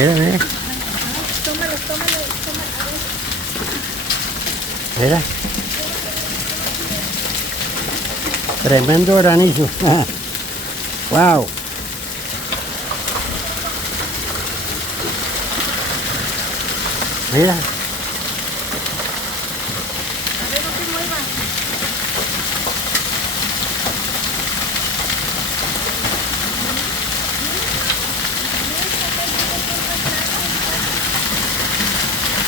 Mira, mira. Tómalo, tómalo, tómalo. Mira. Tremendo granizo. Wow. Mira. A ver, no te muevas.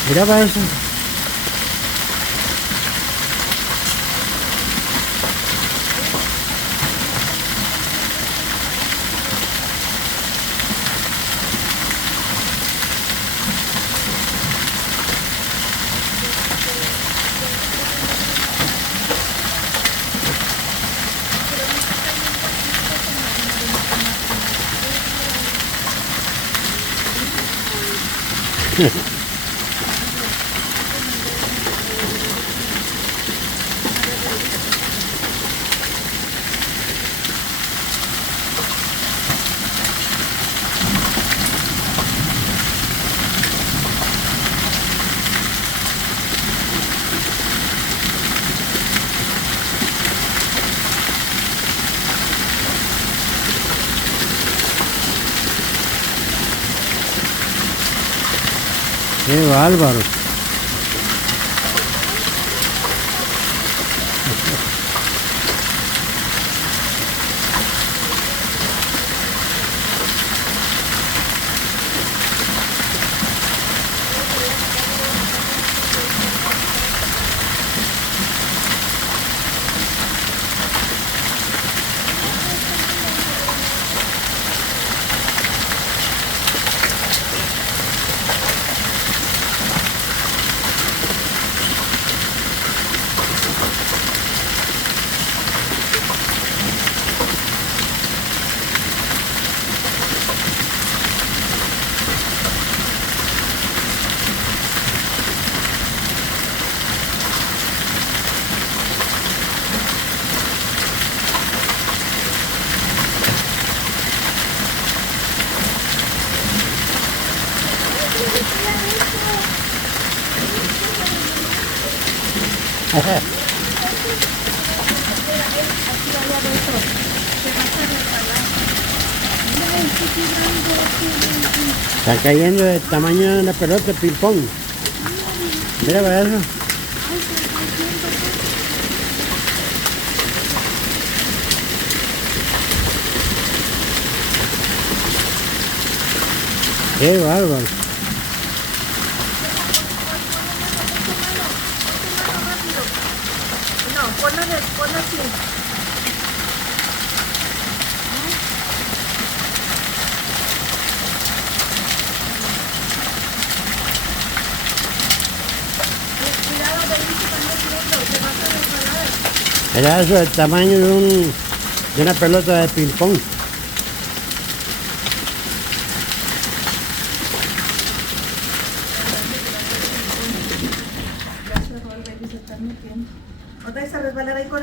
Mira para eso. Qué bárbaro. Está cayendo del tamaño de una pelota de ping-pong. Mira para eso. Qué bárbaro. No, ponlo así. Cuidado, Benito, también te vas a resbalar. Era eso del tamaño de una pelota de ping-pong. Gracias, Benito, se está metiendo. Otra vez a resbalar ahí con